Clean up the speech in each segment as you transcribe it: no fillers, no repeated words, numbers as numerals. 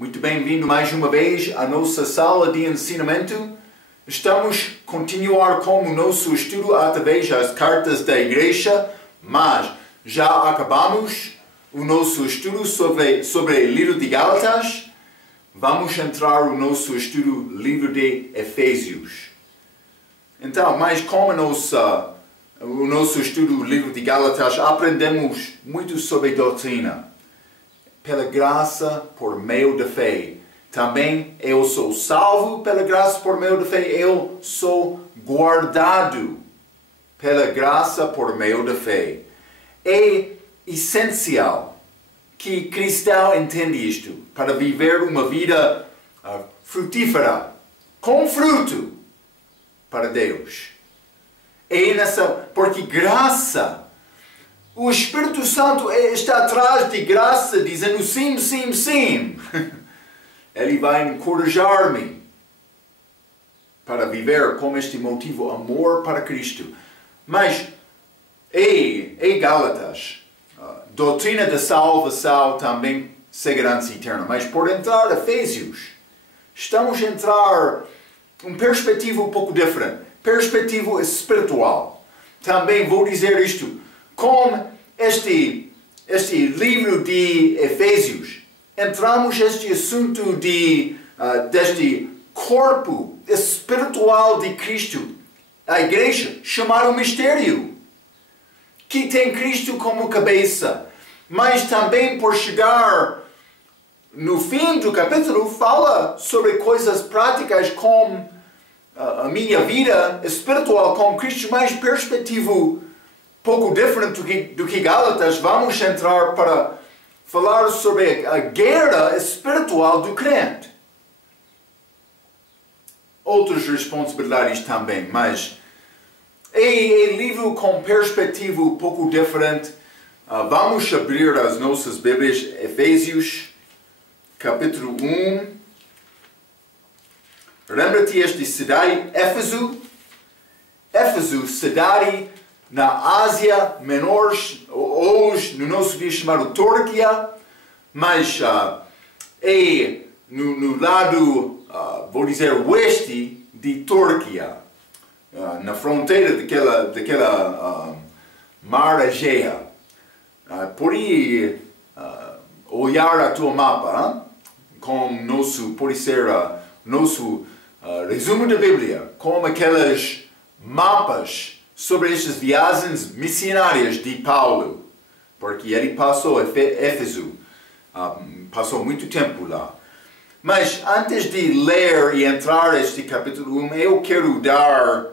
Muito bem-vindo mais uma vez à nossa sala de ensinamento. Estamos a continuar com o nosso estudo através das cartas da igreja, mas já acabamos o nosso estudo sobre o livro de Gálatas. Vamos entrar no nosso estudo livro de Efésios. Então, mas como o nosso estudo do livro de Gálatas, aprendemos muito sobre doutrina. Pela graça por meio da fé. Também eu sou salvo pela graça por meio da fé. Eu sou guardado pela graça por meio da fé. É essencial que cristão entenda isto para viver uma vida frutífera, com fruto para Deus. Porque graça, o Espírito Santo está atrás de graça, dizendo sim, sim, sim. Ele vai encorajar-me para viver com este motivo, amor para Cristo. Mas, Gálatas, doutrina da salvação também segurança eterna. Mas por entrar Efésios, estamos a entrar uma perspectiva um pouco diferente. Perspectiva espiritual. Também vou dizer isto. Com este livro de Efésios, entramos neste assunto deste corpo espiritual de Cristo, a igreja, chamado mistério, que tem Cristo como cabeça, mas também por chegar no fim do capítulo, fala sobre coisas práticas como a minha vida espiritual com Cristo, mais perspectiva pouco diferente do que Gálatas. Vamos entrar para falar sobre a guerra espiritual do crente. Outras responsabilidades também, mas é livro com perspectiva um pouco diferente. Vamos abrir as nossas Bíblias, Efésios, capítulo 1. Lembra-te esta cidade, Éfeso? Éfeso, cidade na Ásia Menor, hoje no nosso dia chamado Turquia, mas é no lado, vou dizer, oeste de Turquia, na fronteira daquela mar Egea. Por aí, olhar a tua mapa, com pode ser nosso resumo da Bíblia, com aquelas mapas sobre estas viagens missionárias de Paulo, porque ele passou a Éfeso, passou muito tempo lá. Mas antes de ler e entrar neste capítulo 1, eu quero dar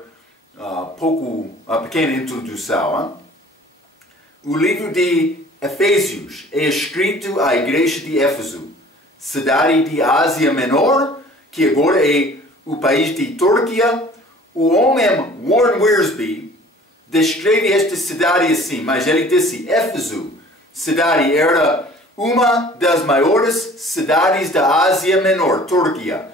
a pequena introdução. O livro de Efésios é escrito à igreja de Éfeso, cidade de Ásia Menor, que agora é o país de Turquia. O homem Warren Wiersbe descreve esta cidade assim, mas ele disse: Éfeso, cidade, era uma das maiores cidades da Ásia Menor, Turquia.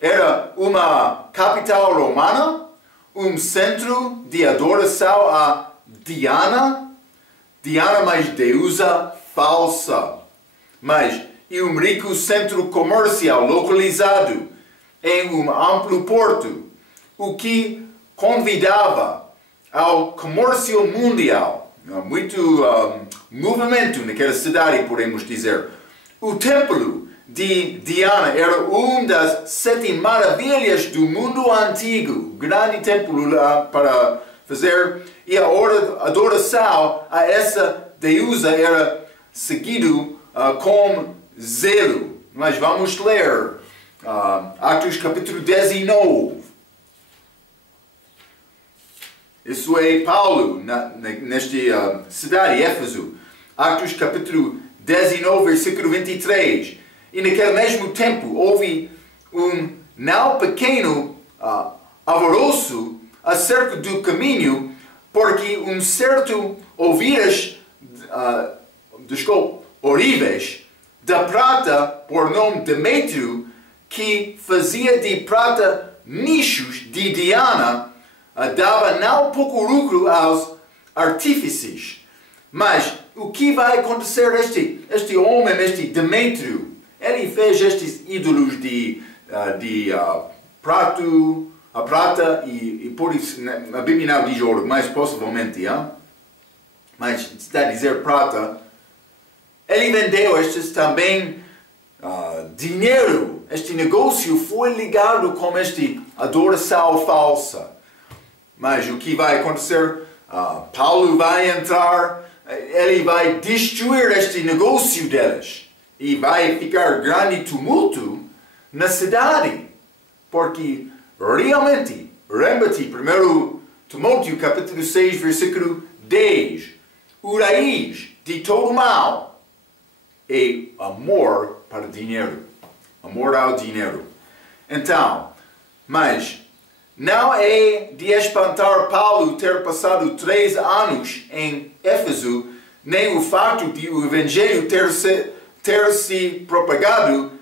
Era uma capital romana, um centro de adoração a Diana, mais deusa falsa, e um rico centro comercial localizado em um amplo porto, o que convidava ao comércio mundial. Muito movimento naquela cidade, podemos dizer. O templo de Diana era uma das 7 maravilhas do mundo antigo. Grande templo lá para fazer. E a adoração a essa deusa era seguido com zelo. Mas vamos ler Atos capítulo 19. Isso é Paulo, nesta cidade, Éfeso. Atos capítulo 19, versículo 23. E naquele mesmo tempo houve um não pequeno alvoroço acerca do caminho, porque um certo ourives da prata, por nome Demétrio, que fazia de prata nichos de Diana, dava não pouco lucro aos artífices. Mas o que vai acontecer este homem, este Demétrio, ele fez estes ídolos de prata e por isso, a Bíblia não diz ouro, mas possivelmente, mas está a dizer prata. Ele vendeu estes também dinheiro. Este negócio foi ligado com esta adoração falsa. Mas o que vai acontecer? Paulo vai entrar, ele vai destruir este negócio deles. E vai ficar grande tumulto na cidade. Porque realmente, lembra-te, 1 Timóteo capítulo 6, versículo 10. O raiz de todo mal é amor para o dinheiro. Amor ao dinheiro. Então, mas não é de espantar Paulo ter passado 3 anos em Éfeso, nem o fato de o Evangelho ter se propagado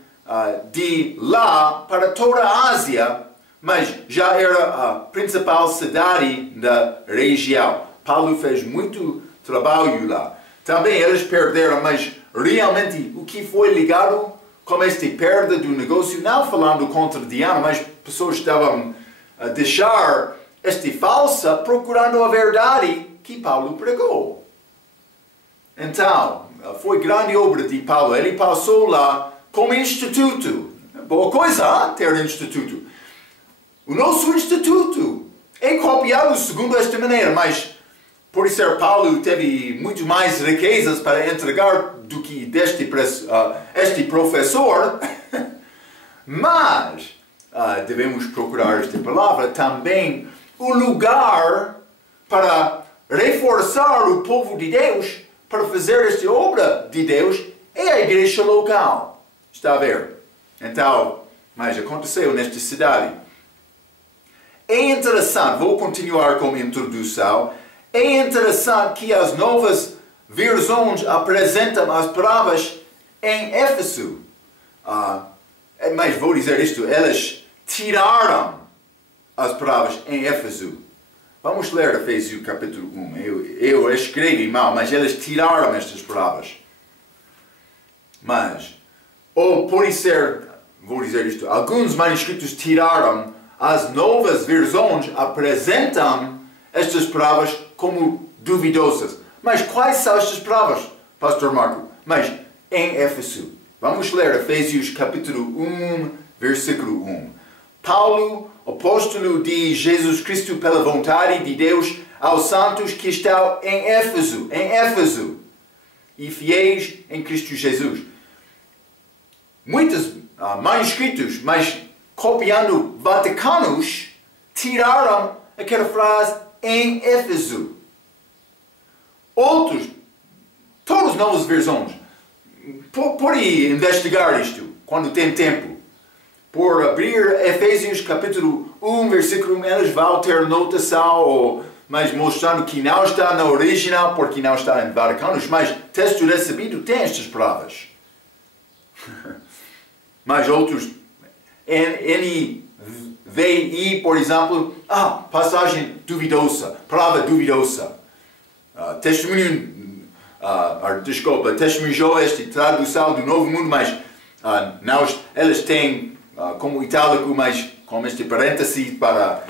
de lá para toda a Ásia, mas já era a principal cidade da região. Paulo fez muito trabalho lá. Também eles perderam, mas realmente o que foi ligado com esta perda do negócio, não falando contra Diana, mas pessoas estavam a deixar esta falsa procurando a verdade que Paulo pregou. Então, foi grande obra de Paulo. Ele passou lá como instituto. Boa coisa, ter instituto. O nosso instituto é copiado segundo esta maneira, mas por ser Paulo teve muito mais riquezas para entregar do que este professor, mas devemos procurar esta palavra também o lugar para reforçar o povo de Deus para fazer esta obra de Deus é a igreja local. Está a ver? Então, mas aconteceu nesta cidade. É interessante, vou continuar com a introdução. É interessante que as novas versões apresentam as palavras em Éfeso. Mas vou dizer isto, elas tiraram as palavras em Éfeso. Vamos ler Efésios capítulo 1. Eu escrevi mal, mas eles tiraram estas palavras. Mas, ou pode ser, vou dizer isto, alguns manuscritos tiraram, as novas versões apresentam estas palavras como duvidosas. Mas quais são estas palavras, Pastor Marco? Mas em Éfeso. Vamos ler Efésios capítulo 1, versículo 1. Paulo, apóstolo de Jesus Cristo pela vontade de Deus, aos santos que estão em Éfeso, e fiéis em Cristo Jesus. Muitos manuscritos, mas copiando vaticanos, tiraram aquela frase em Éfeso. Outros, todas as novas versões, pode investigar isto, quando tem tempo. Por abrir Efésios capítulo 1, versículo 1, eles vão ter notação, mas mostrando que não está na original, porque não está em vaticanos, mas texto recebido tem estas palavras. Mas outros, NVI, por exemplo, passagem duvidosa, palavra duvidosa. Testemunho esta tradução do Novo Mundo, mas eles têm como itálico, mas com este parêntese para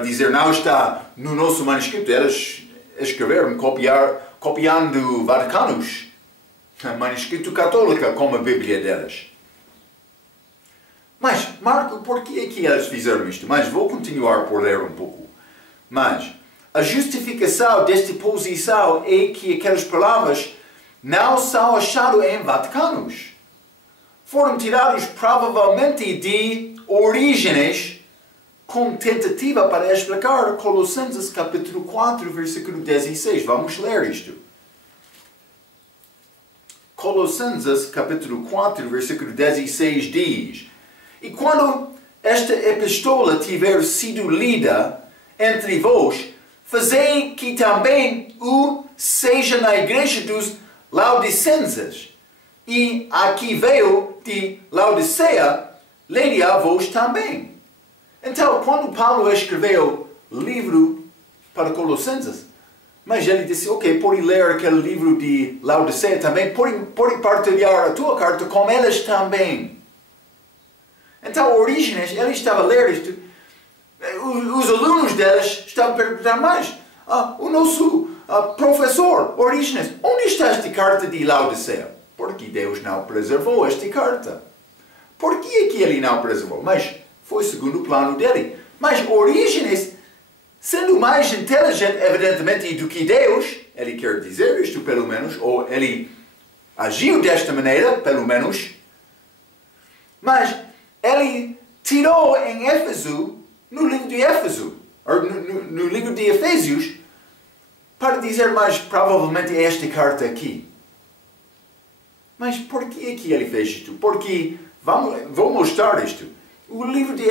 dizer não está no nosso manuscrito. Eles escreveram, copiando vaticanos, manuscrito católico, como a Bíblia deles. Mas, Marco, por que é que eles fizeram isto? Mas vou continuar por ler um pouco. Mas a justificação desta posição é que aquelas palavras não são achadas em vaticanos. Foram tirados provavelmente de Orígenes com tentativa para explicar Colossenses capítulo 4, versículo 16. Vamos ler isto. Colossenses capítulo 4, versículo 16 diz: E quando esta epístola tiver sido lida entre vós, fazei que também o seja na igreja dos Laodicenses. E aqui veio de Laodiceia, lede a vós também. Então, quando Paulo escreveu livro para Colossenses, Mas ele disse, ok, pode ler aquele livro de Laodiceia também, pode partilhar a tua carta com eles também. Então, Orígenes, ele estava a ler isto, os alunos deles estavam a perguntar mais. O nosso professor, Orígenes, onde está esta carta de Laodiceia? Porque Deus não preservou esta carta. Por que é que ele não preservou? Mas foi segundo o plano dele. Mas Orígenes, sendo mais inteligente, evidentemente, do que Deus, ele quer dizer isto pelo menos, ou ele agiu desta maneira, pelo menos, mas ele tirou em Éfeso, no livro de Éfeso, ou no livro de Efésios, para dizer mais provavelmente esta carta aqui. Mas por que é que ele fez isto? Porque, vou mostrar isto, o livro de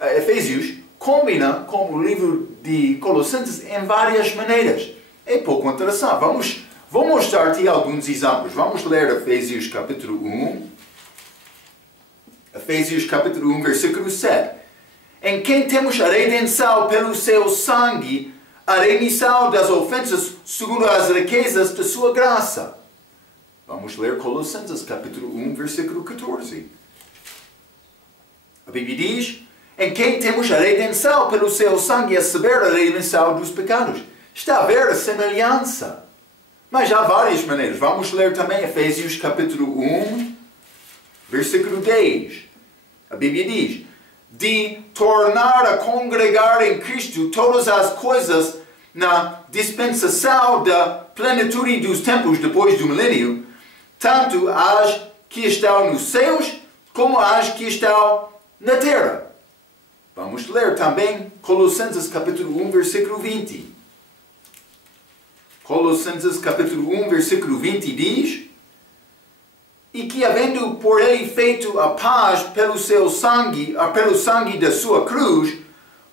Efésios, combina com o livro de Colossenses em várias maneiras. É pouco interessante. Vou mostrar-te alguns exemplos. Vamos ler Efésios capítulo 1. Efésios capítulo 1, versículo 7. Em quem temos a redenção pelo seu sangue, a remissão das ofensas segundo as riquezas de sua graça. Vamos ler Colossenses capítulo 1, versículo 14. A Bíblia diz, em quem temos a redenção pelo seu sangue, a saber, a remissão dos pecados. Está a ver a semelhança. Mas há várias maneiras. Vamos ler também Efésios capítulo 1, versículo 10. A Bíblia diz, de tornar a congregar em Cristo todas as coisas na dispensação da plenitude dos tempos depois do milênio, tanto as que estão nos céus, como as que estão na terra. Vamos ler também Colossenses capítulo 1, versículo 20. Colossenses capítulo 1, versículo 20 diz, e que havendo por ele feito a paz pelo sangue da sua cruz,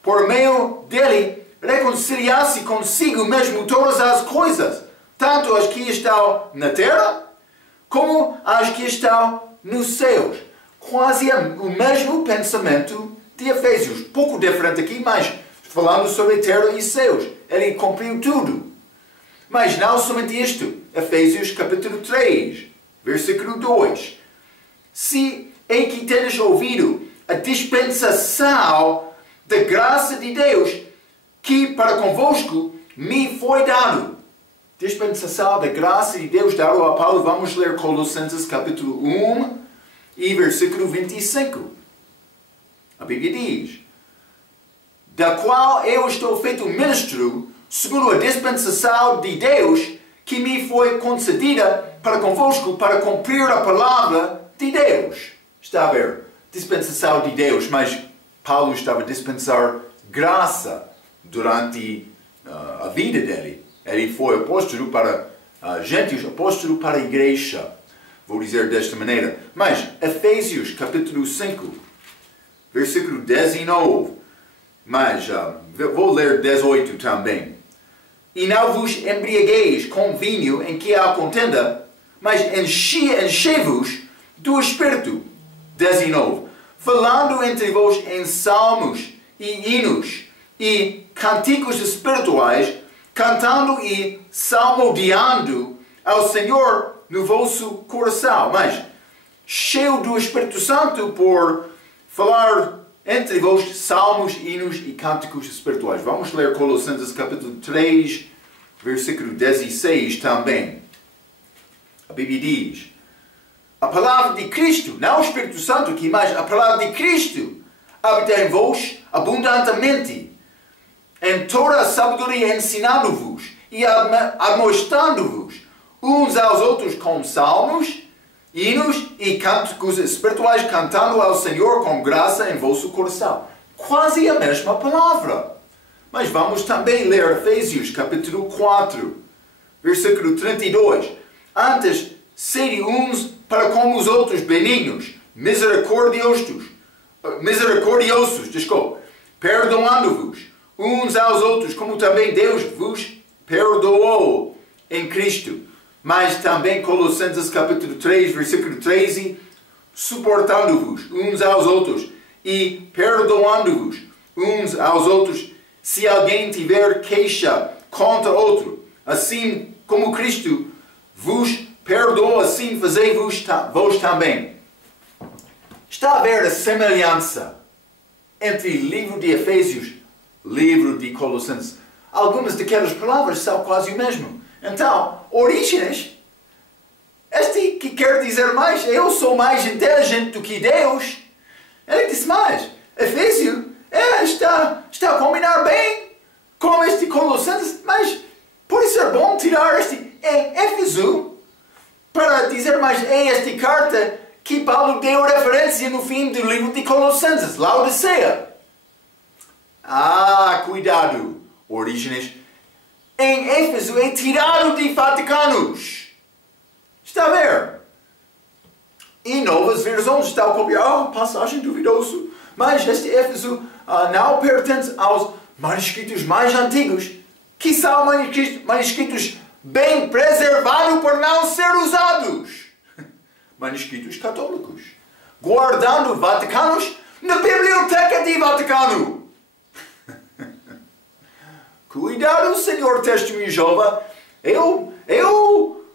por meio dele reconciliasse consigo mesmo todas as coisas, tanto as que estão na terra, como as que estão nos céus. Quase o mesmo pensamento de Efésios. Pouco diferente aqui, mas falando sobre terra e céus. Ele cumpriu tudo. Mas não somente isto. Efésios capítulo 3, versículo 2. Se é que tendes ouvido a dispensação da graça de Deus, que para convosco me foi dado. Dispensação da graça de Deus dado a Paulo. Vamos ler Colossenses capítulo 1 e versículo 25. A Bíblia diz, da qual eu estou feito ministro, segundo a dispensação de Deus, que me foi concedida para convosco, para cumprir a palavra de Deus. Está a ver? Dispensação de Deus, mas Paulo estava a dispensar graça durante a vida dele. Ele foi apóstolo para gentios, apóstolo para a igreja. Vou dizer desta maneira. Mas, Efésios capítulo 5, versículo 19. Mas, vou ler 18 também. E não vos embriagueis com vinho em que há contenda, mas enchei-vos do Espírito. 19. Falando entre vós em salmos e hinos e cânticos espirituais, cantando e salmodiando ao Senhor no vosso coração. Mas, cheio do Espírito Santo por falar entre vós salmos, hinos e cânticos espirituais. Vamos ler Colossenses capítulo 3, versículo 16 também. A Bíblia diz, a palavra de Cristo, não o Espírito Santo aqui, mas a palavra de Cristo habita em vós abundantemente, em toda a sabedoria ensinando-vos e admoestando-vos uns aos outros com salmos, hinos e cânticos espirituais, cantando ao Senhor com graça em vosso coração. Quase a mesma palavra. Mas vamos também ler Efésios capítulo 4, versículo 32. Antes, sede uns para com os outros benignos, misericordiosos, perdoando-vos uns aos outros, como também Deus vos perdoou em Cristo. Mas também Colossenses capítulo 3, versículo 13, suportando-vos uns aos outros e perdoando-vos uns aos outros, se alguém tiver queixa contra outro. Assim como Cristo vos perdoa, assim fazei-vos vós também. Está a ver a semelhança entre o livro de Efésios e o livro de Colossenses. Algumas daquelas palavras são quase o mesmo. Então, Orígenes, este que quer dizer mais, eu sou mais inteligente do que Deus. Ele disse mais, Efésio está a combinar bem com este Colossenses, mas pode ser bom tirar este Éfeso para dizer mais esta carta que Paulo deu referência no fim do livro de Colossenses, Laodiceia. Cuidado, Orígenes. Em Éfeso é tirado de Vaticanos. Está a ver? E novas versões está a copiar. Passagem duvidosa. Mas este Éfeso não pertence aos manuscritos mais antigos, que são manuscritos bem preservados por não ser usados. Manuscritos católicos. Guardando Vaticanos na Biblioteca de Vaticano. Cuidado, Senhor Testemunho de Jeová. Eu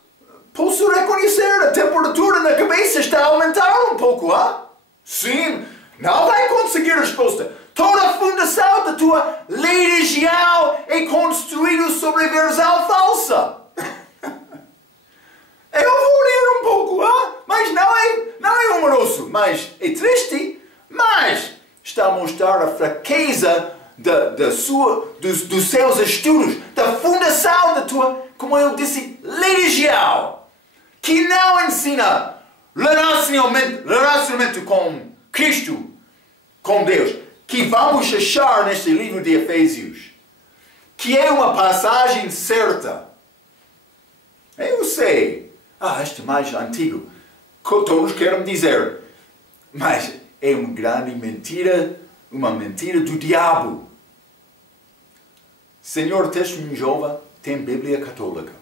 posso reconhecer a temperatura na cabeça está a aumentar um pouco, Sim, não vai conseguir a resposta. Toda a fundação da tua religião é construída sobre a versão falsa. Eu vou ler um pouco, mas não é humoroso, mas é triste, mas está a mostrar a fraqueza dos seus estudos, da fundação da tua, como eu disse, religião, que não ensina relacionamento com Cristo, com Deus, que vamos achar neste livro de Efésios, que é uma passagem certa. Eu sei, este é mais antigo, todos querem dizer, mas é uma grande mentira, uma mentira do diabo. Senhor Testemunho de Jeová tem Bíblia Católica.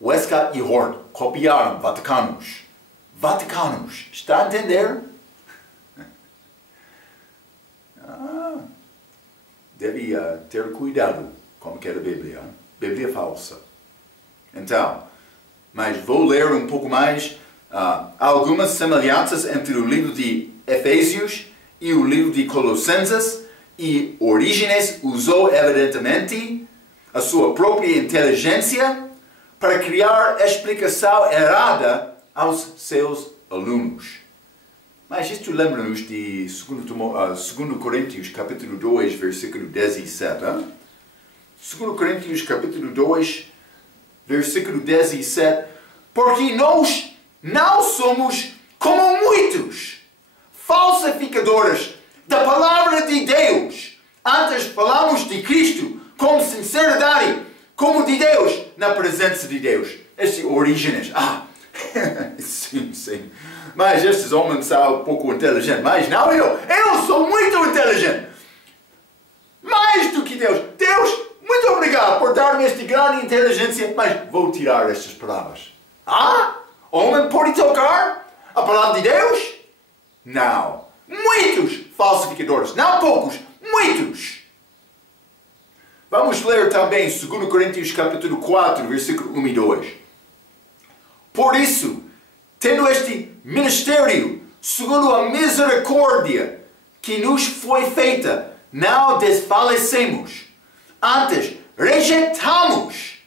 Westcott e Hort copiaram Vaticanos. Vaticanos, está a entender? Deve ter cuidado com aquela Bíblia. Bíblia falsa. Então, mas vou ler um pouco mais algumas semelhanças entre o livro de Efésios e o livro de Colossenses, e Orígenes usou evidentemente a sua própria inteligência para criar explicação errada aos seus alunos. Mas isto lembra-nos de 2 Coríntios capítulo 2, versículo 17. 2 Coríntios capítulo 2, versículo 17. Porque nós não somos como muitos falsificadores da palavra de Deus. Antes falamos de Cristo com sinceridade, como de Deus, na presença de Deus. Este Orígenes. Sim. Mas estes homens são um pouco inteligentes. Mas não eu. Eu sou muito inteligente. Mais do que Deus. Deus, muito obrigado por dar-me esta grande inteligência. Mas vou tirar estas palavras. Homem pode tocar a palavra de Deus? Não. Muitos falsificadores. Não poucos. Muitos. Vamos ler também 2 Coríntios capítulo 4, versículo 1 e 2. Por isso, tendo este ministério, segundo a misericórdia que nos foi feita, não desfalecemos. Antes, rejeitamos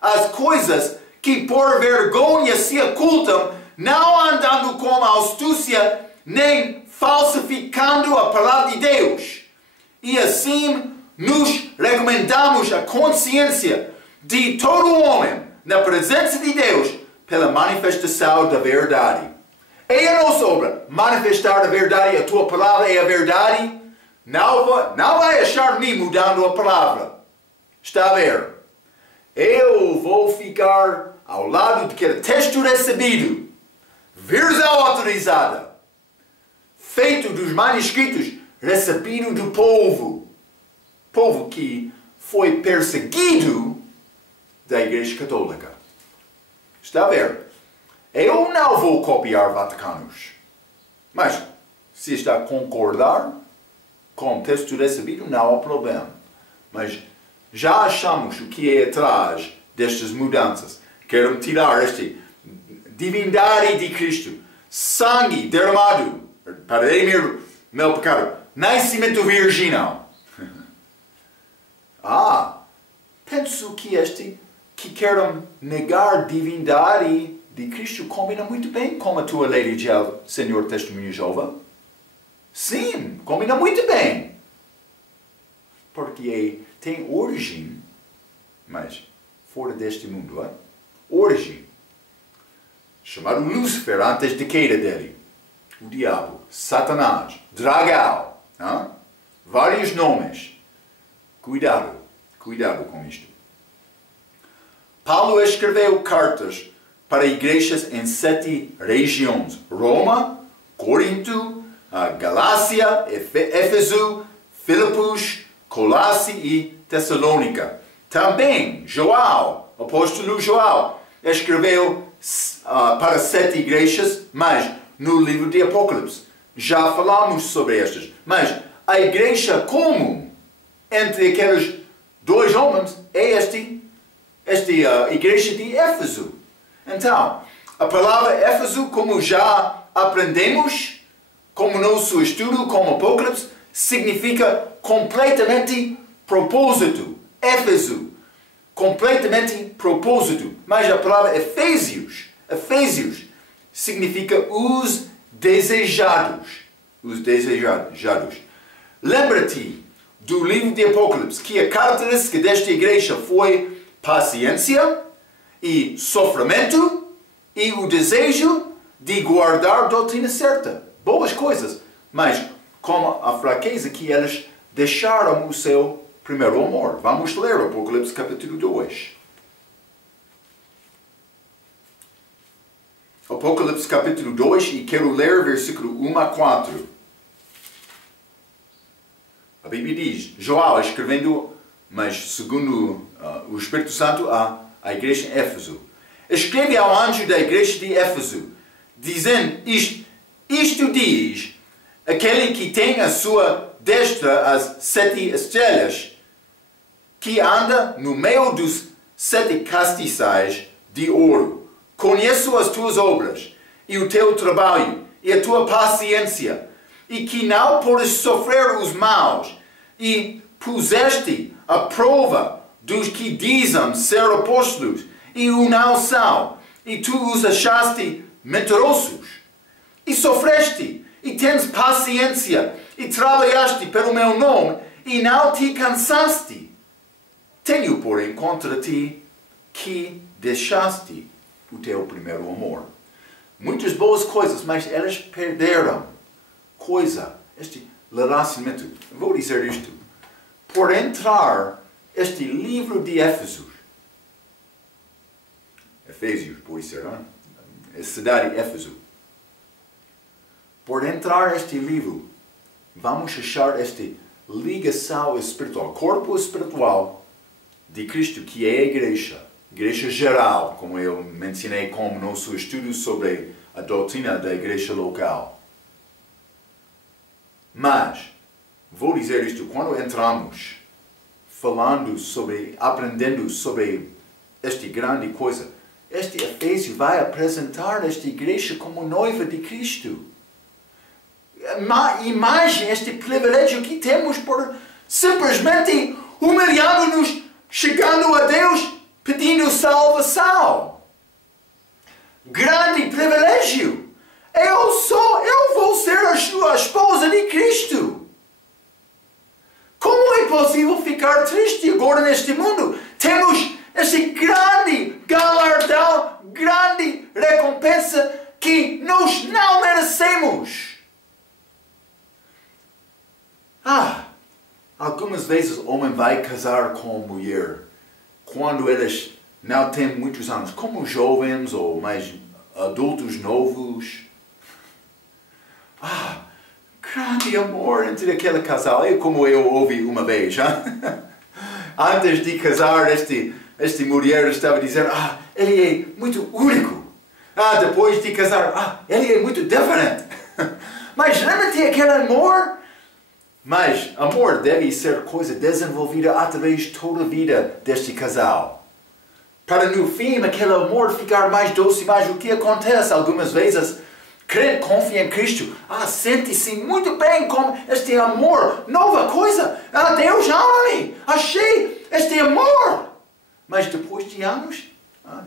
as coisas que por vergonha se ocultam, não andando com astúcia, nem falsificando a palavra de Deus. E assim nos recomendamos a consciência de todo homem na presença de Deus pela manifestação da verdade. É a nossa obra manifestar a verdade, a tua palavra é a verdade. Não vai achar mim mudando a palavra. Está a ver? Eu vou ficar ao lado de cada texto recebido, versão autorizada, feito dos manuscritos, recebido do povo que foi perseguido da Igreja Católica. Está a ver? Eu não vou copiar Vaticanos. Mas, se está a concordar com o texto recebido, não há problema. Mas já achamos o que é atrás destas mudanças. Quero tirar esta divindade de Cristo, sangue derramado para redimir meu pecado, nascimento virginal. Penso que querem negar a divindade de Cristo combina muito bem com a tua lei de Senhor Testemunho de Jeová. Sim, combina muito bem. Porque tem origem, mas fora deste mundo, origem. Chamado Lúcifer antes da queda dele. O diabo, Satanás, dragão. Vários nomes. Cuidado com isto. Paulo escreveu cartas para igrejas em 7 regiões. Roma, Corinto, Galácia, Éfeso, Filipos, Colosse e Tessalônica. Também João, apóstolo João, escreveu para 7 igrejas, mas no livro de Apocalipse. Já falamos sobre estas. Mas a igreja comum entre aqueles 2 homens é esta igreja de Éfeso. Então, a palavra Éfeso, como já aprendemos, como nosso estudo com Apocalipse, significa completamente propósito. Éfeso, completamente propósito. Mas a palavra Efésios, significa os desejados. Os desejados. Lembra-te do livro de Apocalipse que a característica desta igreja foi paciência e sofrimento e o desejo de guardar a doutrina certa. Boas coisas, mas com a fraqueza que eles deixaram o seu primeiro amor. Vamos ler Apocalipse capítulo 2. Apocalipse capítulo 2 e quero ler versículo 1 a 4. A Bíblia diz, João escrevendo, mas segundo o Espírito Santo, à igreja em Éfeso. Escreve ao anjo da igreja de Éfeso, dizendo, isto diz, aquele que tem à sua destra as 7 estrelas, que anda no meio dos 7 castiçais de ouro. Conheço as tuas obras, e o teu trabalho, e a tua paciência, e que não podes sofrer os maus, e puseste à prova dos que dizem ser apóstolos, e o não são, e tu os achaste mentirosos, e sofreste, e tens paciência, e trabalhaste pelo meu nome, e não te cansaste. Tenho, porém, contra ti, que deixaste o teu primeiro amor. Muitas boas coisas, mas elas perderam este relacionamento. Vou dizer isto. Por entrar este livro de Efésios, pode ser, a cidade de Éfeso. Por entrar este livro, vamos achar esta ligação espiritual, corpo espiritual de Cristo, que é a igreja geral, como eu mencionei como nosso estudo sobre a doutrina da igreja local. Mas, vou dizer isto, quando entramos aprendendo sobre esta grande coisa, este Efésio vai apresentar esta igreja como noiva de Cristo. Imagine este privilégio que temos por simplesmente humilhando-nos, chegando a Deus, pedindo salvação. Grande privilégio. Eu vou ser a sua esposa de Cristo. Como é possível ficar triste agora neste mundo? Temos esse grande galardão, grande recompensa que nós não merecemos. Algumas vezes o homem vai casar com a mulher quando eles não têm muitos anos, como jovens ou mais adultos novos. Grande amor entre aquele casal. Como eu ouvi uma vez. Antes de casar, esta mulher estava a dizer, ele é muito único. Depois de casar, ele é muito diferente. Mas lembra-te aquele amor? Mas amor deve ser coisa desenvolvida através de toda a vida deste casal. Para no fim aquele amor ficar mais doce, mas o que acontece algumas vezes? Crente confia em Cristo. Sente-se muito bem com este amor. Nova coisa. Deus ama-me. Achei este amor. Mas depois de anos,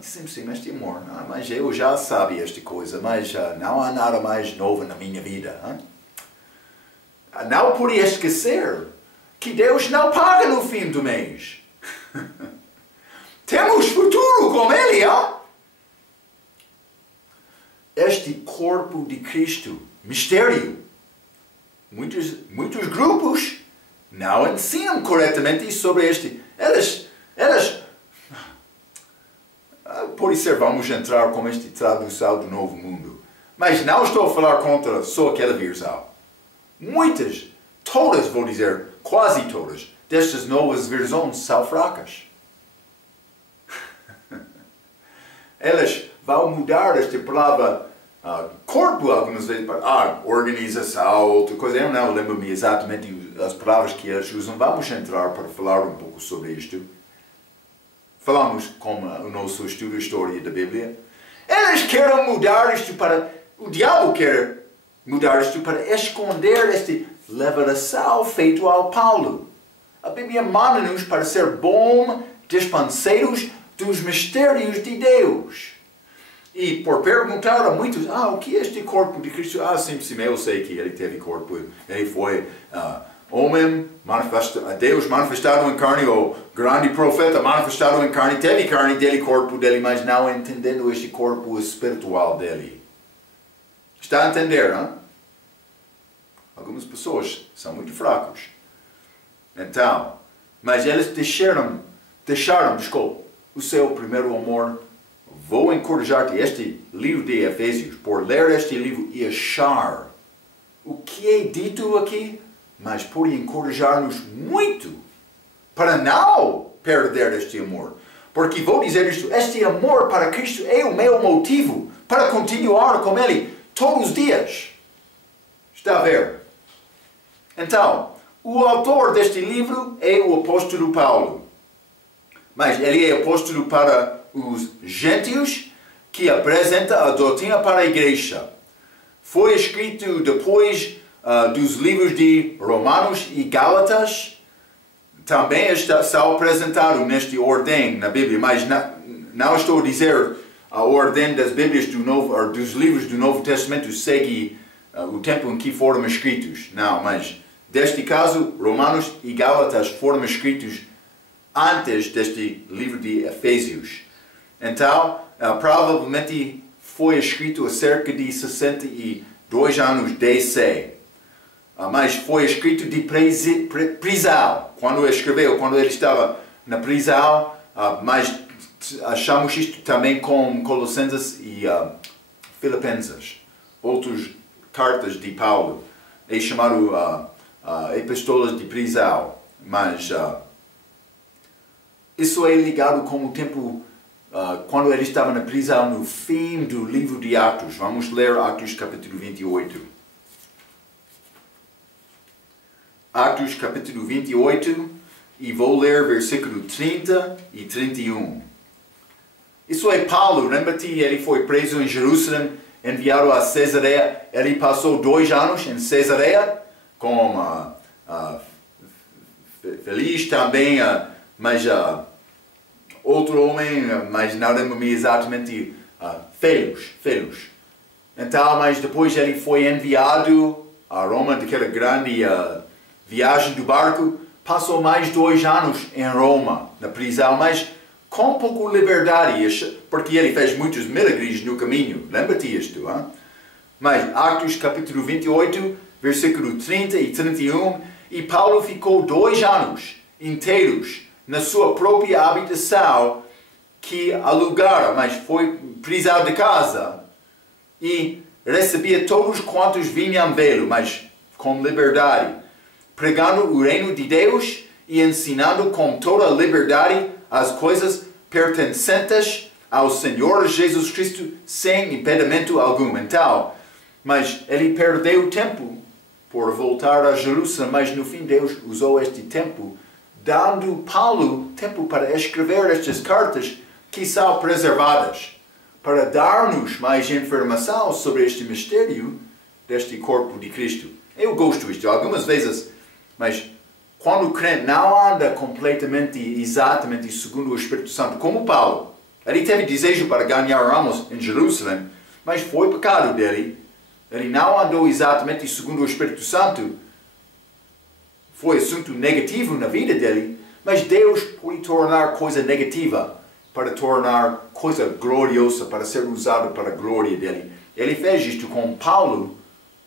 sim, este amor. Mas eu já sabia esta coisa. Mas não há nada mais novo na minha vida. Não pode esquecer que Deus não paga no fim do mês. Temos futuro com Ele, Este corpo de Cristo, mistério. Muitos grupos não ensinam corretamente sobre este. Eles pode ser, vamos entrar com esta tradução do Novo Mundo. Mas não estou a falar contra só aquela versão. Todas, vou dizer, quase todas, destas novas versões são fracas. Elas vão mudar esta palavra corpo algumas vezes para organização, outra coisa. Eu não lembro-me exatamente as palavras que eles usam. Vamos entrar para falar um pouco sobre isto. Falamos com o nosso estudo de história da Bíblia. Eles querem mudar isto para... O diabo quer mudar isto para esconder esta revelação feita ao Paulo. A Bíblia manda-nos para ser bons dispenseiros dos mistérios de Deus. E por perguntar a muitos, o que é este corpo de Cristo? Sim, eu sei que ele teve corpo. Ele foi homem, Deus manifestado em carne, ou grande profeta manifestado em carne, teve carne dele, corpo dele, mas não entendendo este corpo espiritual dele. Está a entender, Algumas pessoas são muito fracos. Então, mas eles deixaram, o seu primeiro amor. Vou encorajar-te, este livro de Efésios, por ler este livro e achar o que é dito aqui, mas por encorajar-nos muito para não perder este amor. Porque vou dizer isto, este amor para Cristo é o meu motivo para continuar com Ele todos os dias. Está a ver? Então, o autor deste livro é o apóstolo Paulo. Mas ele é apóstolo para os gentios que apresenta a doutrina para a igreja. Foi escrito depois dos livros de Romanos e Gálatas. Também está apresentado nesta ordem na Bíblia, mas não estou a dizer a ordem das Bíblias dos livros do Novo Testamento segue o tempo em que foram escritos. Não, mas deste caso, Romanos e Gálatas foram escritos antes deste livro de Efésios. Então, provavelmente foi escrito há cerca de 62 anos DC. Mas foi escrito de prisão. Quando ele estava na prisão, mas achamos isto também com Colossenses e Filipenses. Outras cartas de Paulo. É chamado epístolas de prisão. Mas isso é ligado com o tempo quando ele estava na prisão no fim do livro de Atos. Vamos ler Atos capítulo 28. Atos capítulo 28 e vou ler versículo 30 e 31. Isso é Paulo, lembra-te, ele foi preso em Jerusalém, enviado a Cesareia. Ele passou 2 anos em Cesareia, com feliz também, mas outro homem, mas não lembro-me exatamente, Felos. Então, mas depois ele foi enviado a Roma, daquela grande viagem do barco, passou mais 2 anos em Roma, na prisão, mas com pouco liberdade, porque ele fez muitos milagres no caminho. Lembra-te isto, hein? Mas Atos capítulo 28, versículo 30 e 31, e Paulo ficou 2 anos inteiros na sua própria habitação que alugara, mas foi prisão de casa, e recebia todos quantos vinham vê-lo, mas com liberdade, pregando o reino de Deus e ensinando com toda a liberdade as coisas pertencentes ao Senhor Jesus Cristo sem impedimento algum. Então, mas ele perdeu tempo por voltar a Jerusalém, mas no fim Deus usou este tempo, dando Paulo tempo para escrever estas cartas que são preservadas, para dar-nos mais informação sobre este mistério deste corpo de Cristo. Eu gosto disto algumas vezes, mas quando o crente não anda completamente, exatamente segundo o Espírito Santo, como Paulo, ele teve desejo para ganhar almas em Jerusalém, mas foi pecado dele. Ele não andou exatamente segundo o Espírito Santo. Foi assunto negativo na vida dele, mas Deus pode tornar coisa negativa para tornar coisa gloriosa, para ser usado para a glória dele. Ele fez isto com Paulo,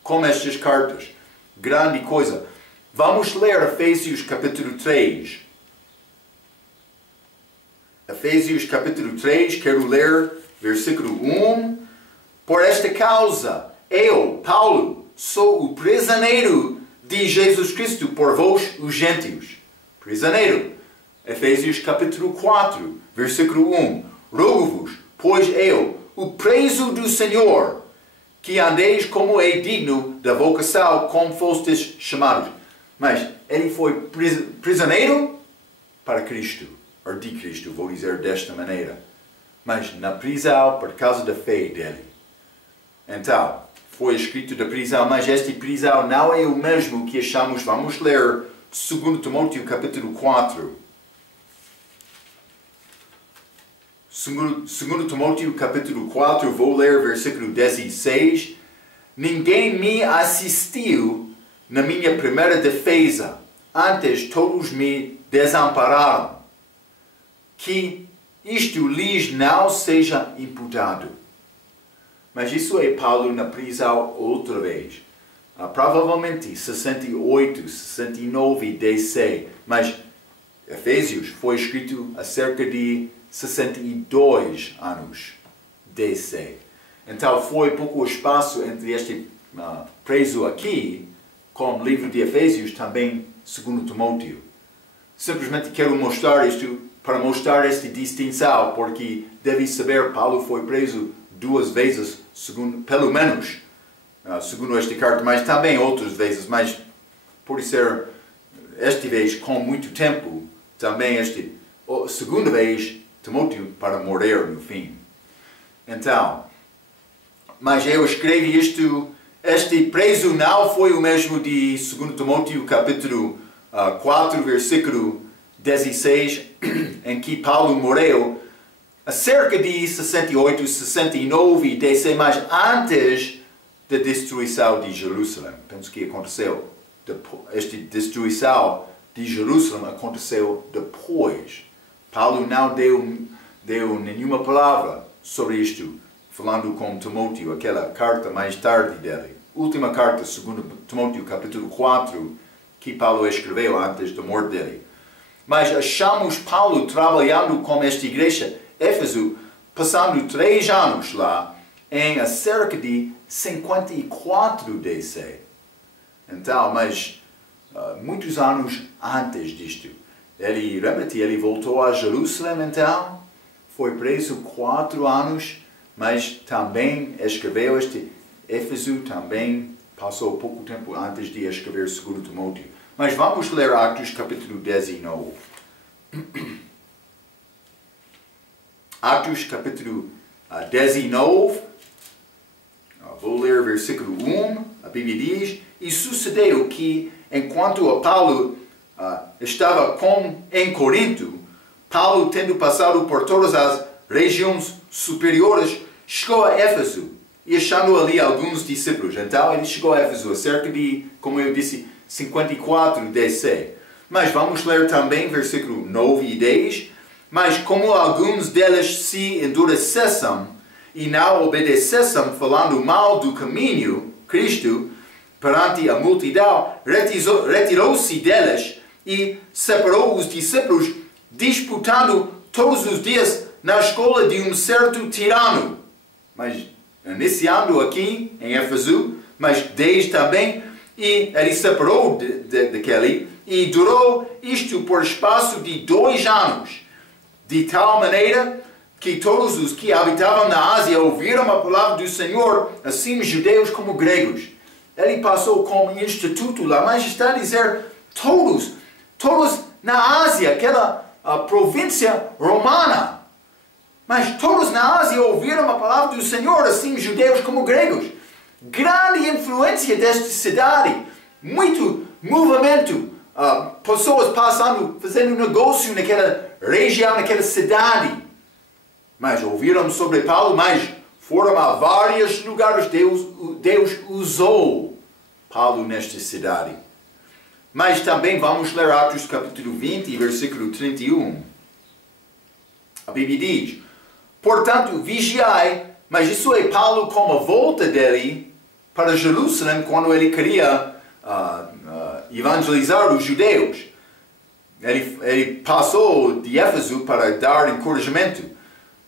com estas cartas. Grande coisa. Vamos ler Efésios capítulo 3. Efésios capítulo 3, quero ler versículo 1. Por esta causa, eu, Paulo, sou o prisioneiro de Jesus Cristo por vós, os gentios. Prisioneiro. Efésios capítulo 4, versículo 1. Rogo-vos, pois eu, o preso do Senhor, que andeis como é digno da vocação como fostes chamados. Mas ele foi prisioneiro para Cristo, ou de Cristo, vou dizer desta maneira. Mas na prisão por causa da fé dele. Então, foi escrito da prisão, mas esta prisão não é o mesmo que achamos. Vamos ler 2 Timóteo capítulo 4. 2 Timóteo capítulo 4, vou ler versículo 16. Ninguém me assistiu na minha primeira defesa, antes todos me desampararam. Que isto lhes não seja imputado. Mas isso é Paulo na prisão outra vez. Provavelmente 68, 69 DC. Mas Efésios foi escrito há cerca de 62 anos DC. Então foi pouco espaço entre este preso aqui com o livro de Efésios, também 2 Timóteo. Simplesmente quero mostrar isto para mostrar esta distinção, porque deve saber, Paulo foi preso 2 vezes, pelo menos, segundo esta carta, mas também outras vezes, mas por ser esta vez com muito tempo, também esta segunda vez, Timóteo para morrer no fim. Então, mas eu escrevi isto, este preso não foi o mesmo de 2 Timóteo capítulo 4, versículo 16, em que Paulo morreu, há cerca de 68, 69 DC, mas antes da destruição de Jerusalém. Penso que aconteceu, esta destruição de Jerusalém aconteceu depois. Paulo não deu nenhuma palavra sobre isto, falando com Timóteo, aquela carta mais tarde dele. Última carta, 2 Timóteo capítulo 4, que Paulo escreveu antes da morte dele. Mas achamos Paulo trabalhando com esta igreja, Éfeso, passando 3 anos lá, em cerca de 54 DC. Então, mas muitos anos antes disto. Ele voltou a Jerusalém, então, foi preso 4 anos, mas também escreveu este Éfeso, também passou pouco tempo antes de escrever 2 Timóteo. Mas vamos ler Atos capítulo 19. Atos capítulo 19. Vou ler versículo 1. A Bíblia diz: E sucedeu que, enquanto Paulo estava em Corinto, Paulo, tendo passado por todas as regiões superiores, chegou a Éfeso e achando ali alguns discípulos. Então ele chegou a Éfeso a cerca de, como eu disse, 54 DC. Mas vamos ler também versículo 9 e 10. Mas como alguns deles se endurecessem e não obedecessem, falando mal do caminho, Cristo, perante a multidão, retirou-se deles e separou os discípulos, disputando todos os dias na escola de um certo tirano. Mas iniciando aqui em Éfeso, mas desde também, e ele separou daquele, e durou isto por espaço de 2 anos, de tal maneira que todos os que habitavam na Ásia ouviram a palavra do Senhor, assim judeus como gregos. ele passou como instituto lá, mas está a dizer todos na Ásia, aquela província romana. Mas todos na Ásia ouviram a palavra do Senhor, assim judeus como gregos. Grande influência desta cidade, muito movimento, pessoas passando, fazendo negócio naquela região, naquela cidade. Mas ouviram sobre Paulo, mas foram a vários lugares. Deus usou Paulo nesta cidade. Mas também vamos ler Atos capítulo 20, versículo 31. A Bíblia diz: portanto, vigiai, mas isso é Paulo com a volta dele para Jerusalém, quando ele queria evangelizar os judeus. Ele passou de Éfeso para dar encorajamento.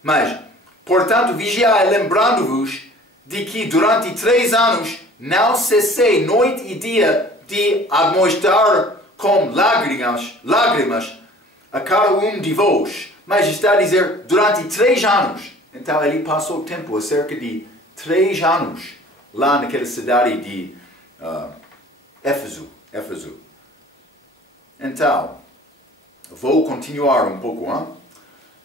Mas, portanto, vigiai, lembrando-vos de que durante 3 anos não cessei noite e dia de admoestar com lágrimas a cada um de vós. Mas está a dizer durante 3 anos. Então ele passou tempo, cerca de 3 anos, lá naquela cidade de Éfeso. Então, vou continuar um pouco. Hein?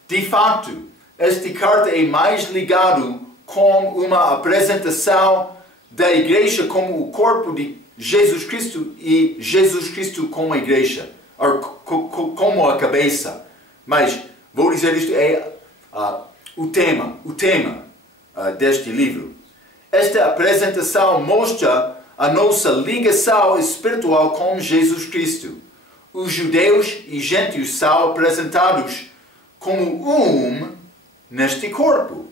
De fato, esta carta é mais ligada com uma apresentação da igreja como o corpo de Jesus Cristo e Jesus Cristo como a igreja, ou como a cabeça. Mas vou dizer isto é o tema deste livro. Esta apresentação mostra a nossa ligação espiritual com Jesus Cristo. Os judeus e gentios são apresentados como um neste corpo.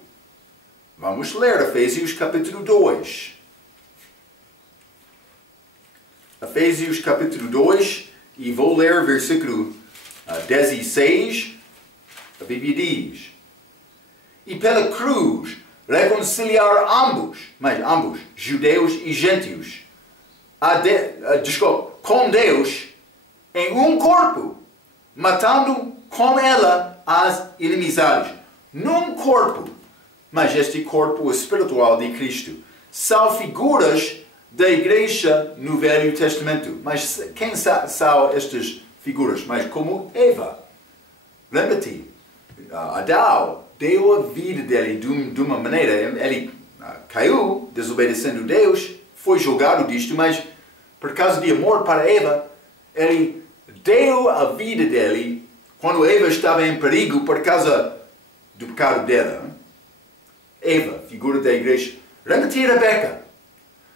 Vamos ler Efésios capítulo 2. Efésios capítulo 2, e vou ler versículo 16. A Bíblia diz: e pela cruz reconciliar ambos, judeus e gentios, com Deus em um corpo, matando com ela as inimizades. Num corpo, mas este corpo espiritual de Cristo. São figuras da igreja no Velho Testamento. Mas quem são estas figuras? Mas como Eva. Lembra-te, Adão deu a vida dele de uma maneira, ele caiu, desobedecendo Deus, foi julgado disto, mas por causa de amor para Eva, ele deu a vida dele quando Eva estava em perigo por causa do pecado dela. Eva, figura da igreja. Lembra-te Rebeca,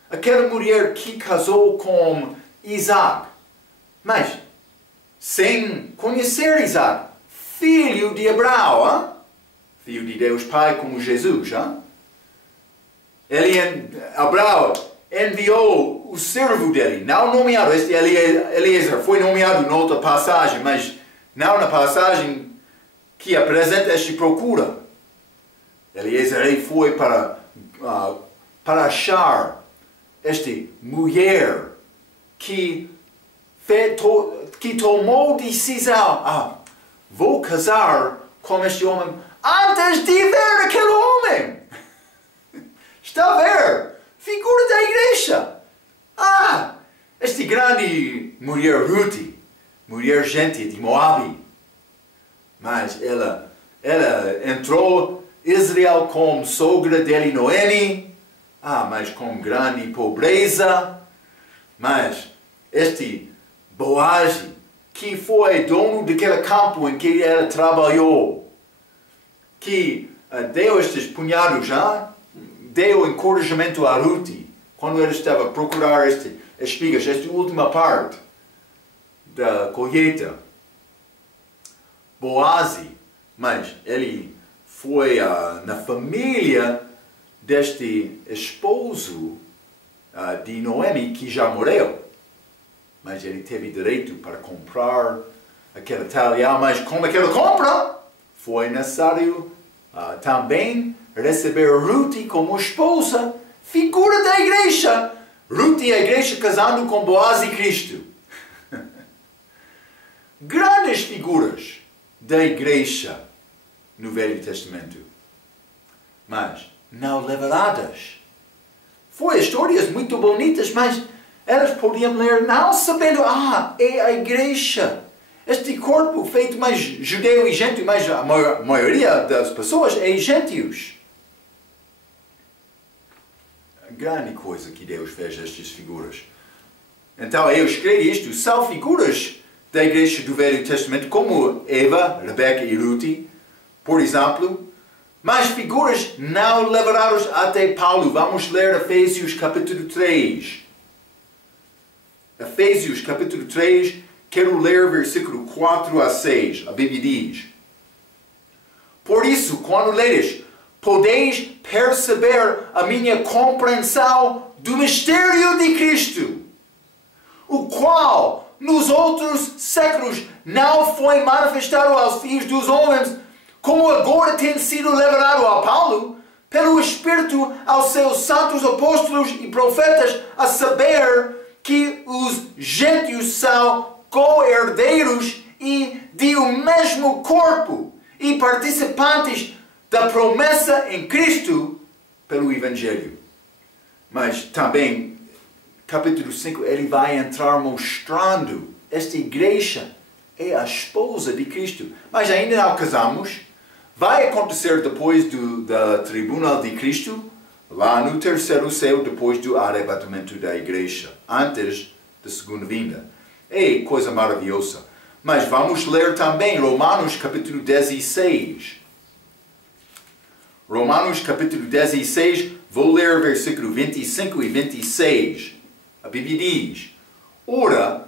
aquela mulher que casou com Isaac, mas sem conhecer Isaac, filho de Abraão, hein? Filho de Deus Pai como Jesus. Hein? Abraão enviou o servo dele, não nomeado, este Eliezer foi nomeado noutra passagem, mas não na passagem que apresenta esta procura. Eliezer ele foi para achar esta mulher que tomou decisão. Vou casar com este homem antes de ver aquele homem. Está a ver? Figura da igreja. Esta grande mulher Ruth, mulher gentil de Moabe. Mas ela entrou Israel como sogra dele Noemi. Mas com grande pobreza. Mas este Boaz, que foi dono daquele campo em que ela trabalhou, que deu estes punhados, deu encorajamento a Ruth, quando ela estava a procurar estas espigas, esta última parte da colheita. Boaz, mas ele foi na família deste esposo de Noemi, que já morreu. Mas ele teve direito para comprar aquele talhão, mas como é que ele compra? Foi necessário também receber Ruth como esposa, figura da igreja. Ruth e a igreja casando com Boaz e Cristo. Grandes figuras da igreja no Velho Testamento. Mas não reveladas. Foi histórias muito bonitas, mas elas podiam ler não sabendo, é a igreja. Este corpo feito mais judeu e gentio, mas a maioria das pessoas é gentios. Grande coisa que Deus fez estas figuras. Então eu escrevi isto, são figuras da igreja do Velho Testamento, como Eva, Rebeca e Ruth, por exemplo, mas figuras não levadas até Paulo. Vamos ler Efésios capítulo 3. Efésios capítulo 3, quero ler versículo 4 a 6. A Bíblia diz: Por isso, quando leres, podeis perceber a minha compreensão do mistério de Cristo, o qual nos outros séculos não foi manifestado aos filhos dos homens, como agora tem sido revelado a Paulo, pelo Espírito aos seus santos apóstolos e profetas, a saber que os gentios são co-herdeiros e de um mesmo corpo e participantes da promessa em Cristo pelo Evangelho. Mas também, capítulo 5, ele vai entrar mostrando esta igreja é a esposa de Cristo. Mas ainda não casamos. Vai acontecer depois da tribunal de Cristo, lá no terceiro céu, depois do arrebatamento da igreja, antes da segunda vinda. É coisa maravilhosa. Mas vamos ler também Romanos capítulo 16. Romanos capítulo 16, vou ler versículo 25 e 26. A Bíblia diz: Ora,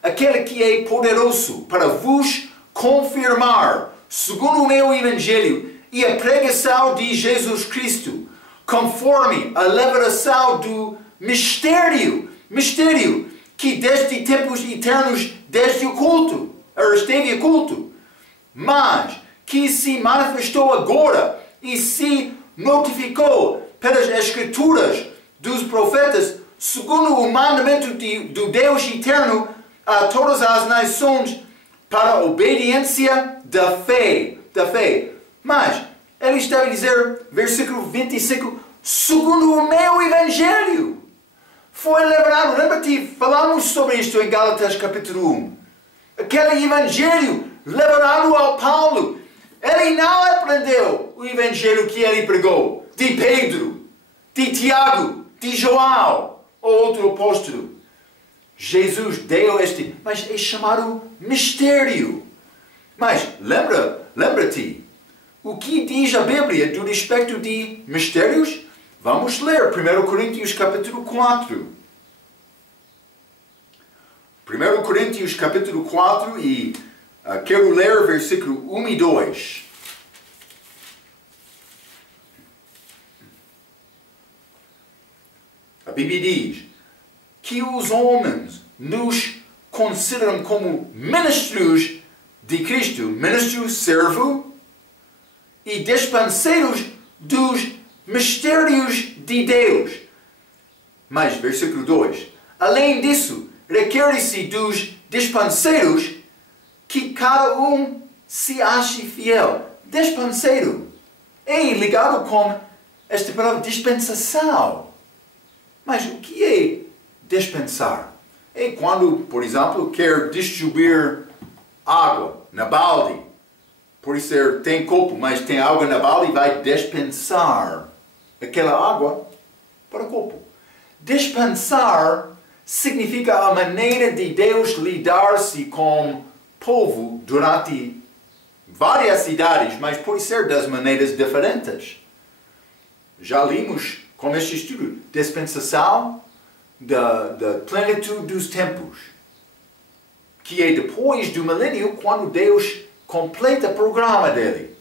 aquele que é poderoso para vos confirmar, segundo o meu evangelho e a pregação de Jesus Cristo, conforme a revelação do mistério que desde tempos eternos esteve oculto, mas que se manifestou agora e se notificou pelas escrituras dos profetas, segundo o mandamento do Deus eterno a todas as nações, para a obediência da fé. Mas ele estava a dizer, versículo 25, segundo o meu evangelho. Foi revelado, lembra-te, falamos sobre isto em Gálatas capítulo 1. Aquele evangelho revelado ao Paulo. Ele não aprendeu o evangelho que ele pregou de Pedro, de Tiago, de João ou outro apóstolo. Jesus deu este, mas é chamado mistério. Mas lembra-te, o que diz a Bíblia do respeito de mistérios? Vamos ler 1 Coríntios capítulo 4. 1 Coríntios capítulo 4 e quero ler versículo 1 e 2. A Bíblia diz que os homens nos consideram como ministros de Cristo, ministros servo e dispenseiros dos mistérios de Deus. Mas, versículo 2, além disso, requer-se dos dispenseiros que cada um se ache fiel. Dispenseiro é ligado com esta palavra dispensação. Mas o que é dispensar? É quando, por exemplo, quer distribuir água na balde. Por isso tem copo, mas tem água na balde e vai dispensar aquela água para o copo. Dispensar significa a maneira de Deus lidar-se com o povo durante várias idades, mas pode ser das maneiras diferentes. Já limos com este estudo, dispensação da plenitude dos tempos, que é depois do milênio, quando Deus completa o programa dele.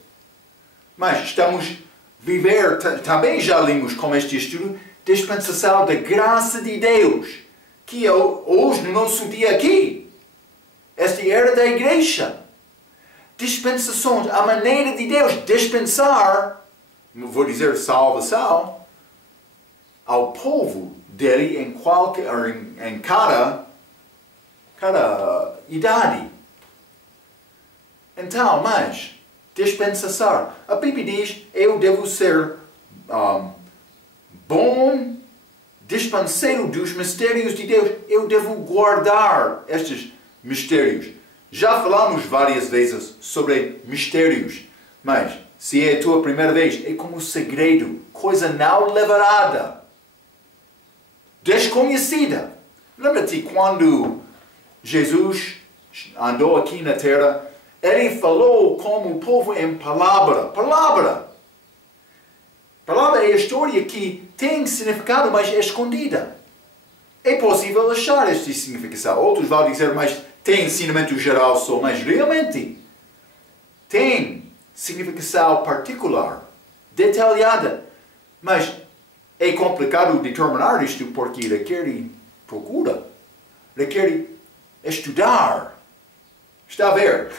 Mas estamos a viver, também já limos com este estudo, dispensação da graça de Deus, que é hoje no nosso dia aqui. Esta era da igreja. Dispensações, a maneira de Deus dispensar, vou dizer salvação, ao povo dele em cada idade. Então, mas, dispensação. A Bíblia diz, eu devo ser bom dispenseiro dos mistérios de Deus, eu devo guardar estes mistérios. Já falamos várias vezes sobre mistérios, mas se é a tua primeira vez, é como segredo, coisa não liberada, desconhecida. Lembra-te quando Jesus andou aqui na terra, ele falou como o povo em palavra. Palavra é a história que tem significado, mas é escondida. É possível achar esta significação. Outros vão dizer, mas tem ensinamento geral só, mas realmente tem significação particular, detalhada. Mas é complicado determinar isto porque requer procura, requer estudar. Está a ver?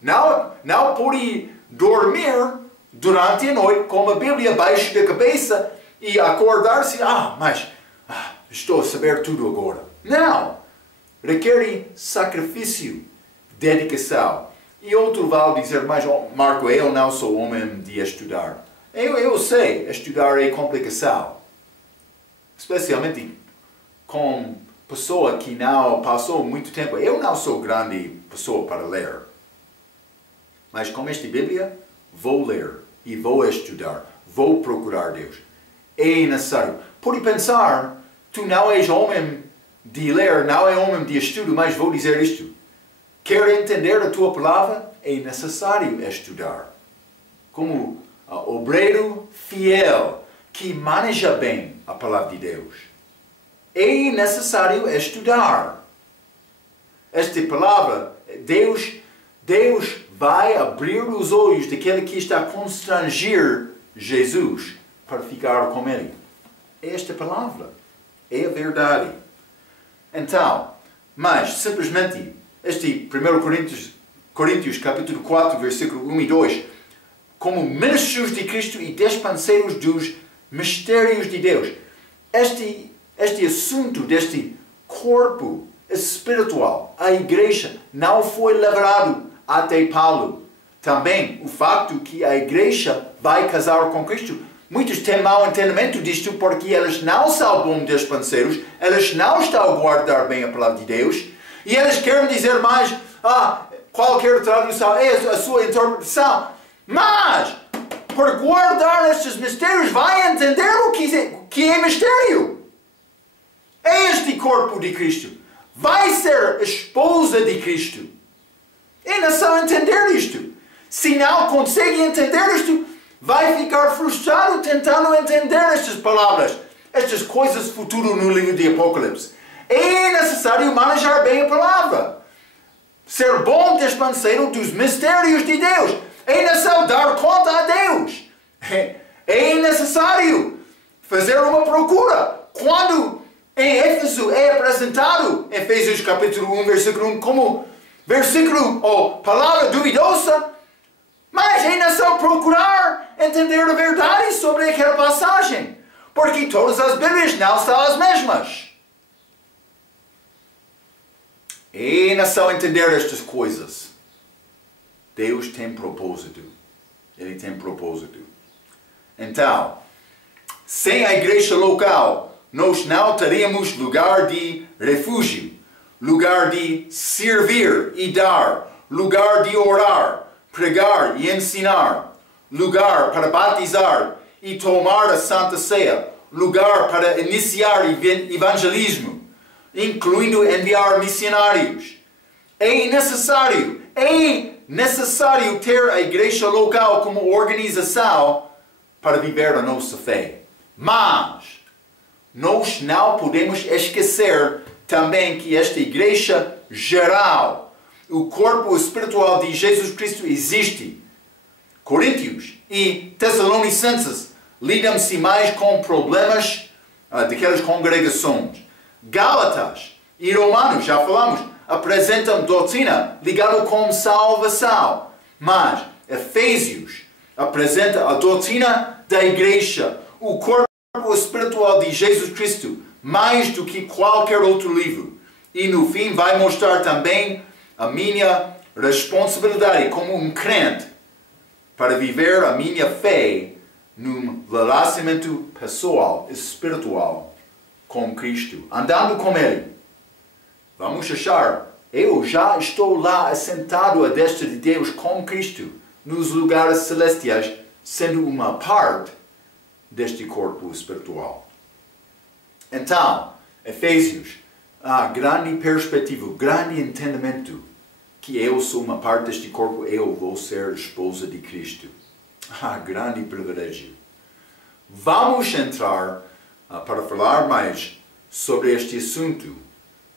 Não pode dormir durante a noite com a Bíblia abaixo da cabeça e acordar-se, estou a saber tudo agora. Não! Requer sacrifício, dedicação. E outro vai dizer, mas Marco, eu não sou homem de estudar. Eu sei, estudar é complicação. Especialmente com pessoa que não passou muito tempo. Eu não sou grande pessoa para ler. Mas com esta Bíblia, vou ler e vou estudar. Vou procurar Deus. É necessário. Pode pensar, tu não és homem de ler, não é homem de estudo, mas vou dizer isto. Quer entender a tua palavra? É necessário estudar. Como obreiro fiel que maneja bem a palavra de Deus. É necessário estudar. Esta palavra, Deus vai abrir os olhos daquele que está a constranger Jesus para ficar com ele. É esta palavra. É a verdade. Então, mas simplesmente, este 1 Coríntios capítulo 4, versículo 1 e 2, como ministros de Cristo e dispenseiros dos mistérios de Deus. Este assunto deste corpo espiritual, a igreja, não foi levado até Paulo. Também o facto que a igreja vai casar com Cristo. Muitos têm mau entendimento disto porque eles não são bons dispenseiros, eles não estão a guardar bem a palavra de Deus e eles querem dizer mais, qualquer tradução é a sua interpretação. Mas, por guardar estes mistérios, vai entender o que é mistério. Este corpo de Cristo vai ser esposa de Cristo. É necessário entender isto. Se não consegue entender isto, vai ficar frustrado tentando entender estas palavras, estas coisas futuras no livro de Apocalipse. É necessário manejar bem a palavra. Ser bom dispenseiro dos mistérios de Deus. É necessário dar conta a Deus. É necessário fazer uma procura. Quando em Éfeso é apresentado, Efésios capítulo 1, versículo 1, como versículo ou palavra duvidosa, mas é necessário procurar entender a verdade sobre aquela passagem, porque todas as Bíblias não são as mesmas. É necessário entender estas coisas. Deus tem propósito. Ele tem propósito. Então, sem a igreja local, nós não teríamos lugar de refúgio, lugar de servir e dar, lugar de orar, pregar e ensinar, lugar para batizar e tomar a Santa Ceia, lugar para iniciar evangelismo, incluindo enviar missionários. É necessário ter a igreja local como organização para viver a nossa fé. Mas nós não podemos esquecer também que esta igreja geral, o corpo espiritual de Jesus Cristo existe. Coríntios e Tessalonicenses lidam-se mais com problemas daquelas congregações. Gálatas e Romanos, já falamos, apresentam doutrina ligada com salvação. Mas Efésios apresenta a doutrina da igreja, o corpo espiritual de Jesus Cristo, mais do que qualquer outro livro. E no fim vai mostrar também a minha responsabilidade como um crente para viver a minha fé num relacionamento pessoal, espiritual com Cristo, andando com Ele. Vamos achar, eu já estou lá assentado à destra de Deus com Cristo, nos lugares celestiais, sendo uma parte deste corpo espiritual. Então, Efésios, grande perspectiva, grande entendimento, que eu sou uma parte deste corpo, eu vou ser esposa de Cristo. Grande privilégio. Vamos entrar para falar mais sobre este assunto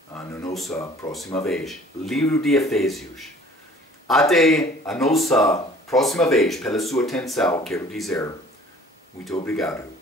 na nossa próxima vez. Livro de Efésios. Até a nossa próxima vez, pela sua atenção, quero dizer muito obrigado.